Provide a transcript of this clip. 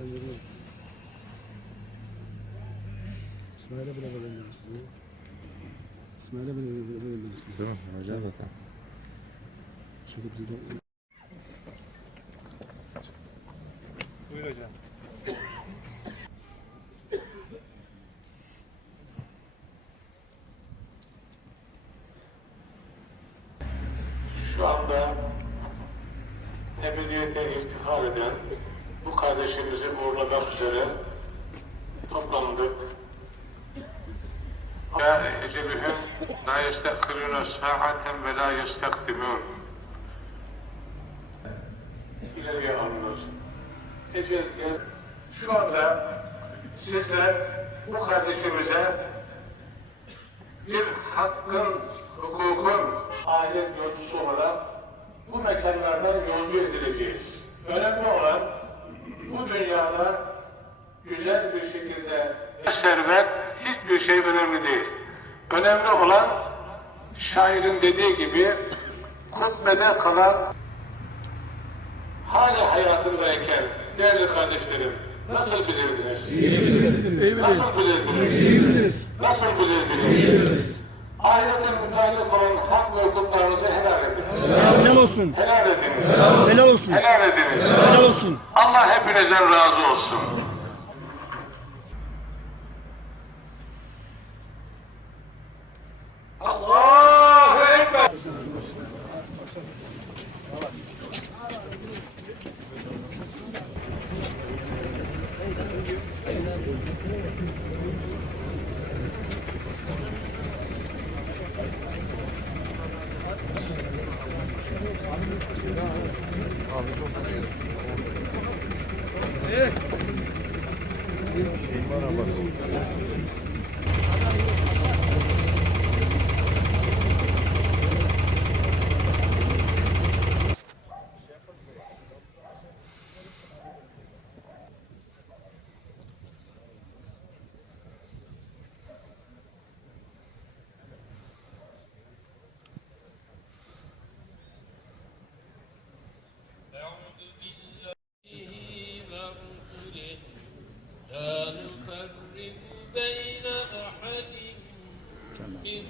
Ben görüyorum. İsmail'e bile böyle verirsin. İsmail'e bile böyle böyle verirsin. Tamam, öyle zaten. Şöyle bir de Buyur hocam. Şu anda ebediyete irtihal eden bu kardeşimizi uğurlamak üzere toplandık. Ya ecelühüm la yestekirûne sa'aten ve la yestekdimûn. İleriye alınır. Ecel. Şu anda sizler bu kardeşimize bir hakkın, hukukun ahiret yolcusu olarak bu mekanlardan yolcu edileceğiz. Önemli olan bu dünyada güzel bir şekilde servet hiçbir şey önemli değil. Önemli olan şairin dediği gibi kutbede kalan hala hayatındayken değerli kardeşlerim nasıl bilirdiniz? Nasıl bilirdiniz? Nasıl bilirdiniz? Ahirete mutalip olan hak ve hukuklarınızı helal edin. Helal olsun. Helal ediniz. Helal olsun. Helal ediniz. Helal olsun. Allah hepinizden razı olsun. Abi çok Yeah.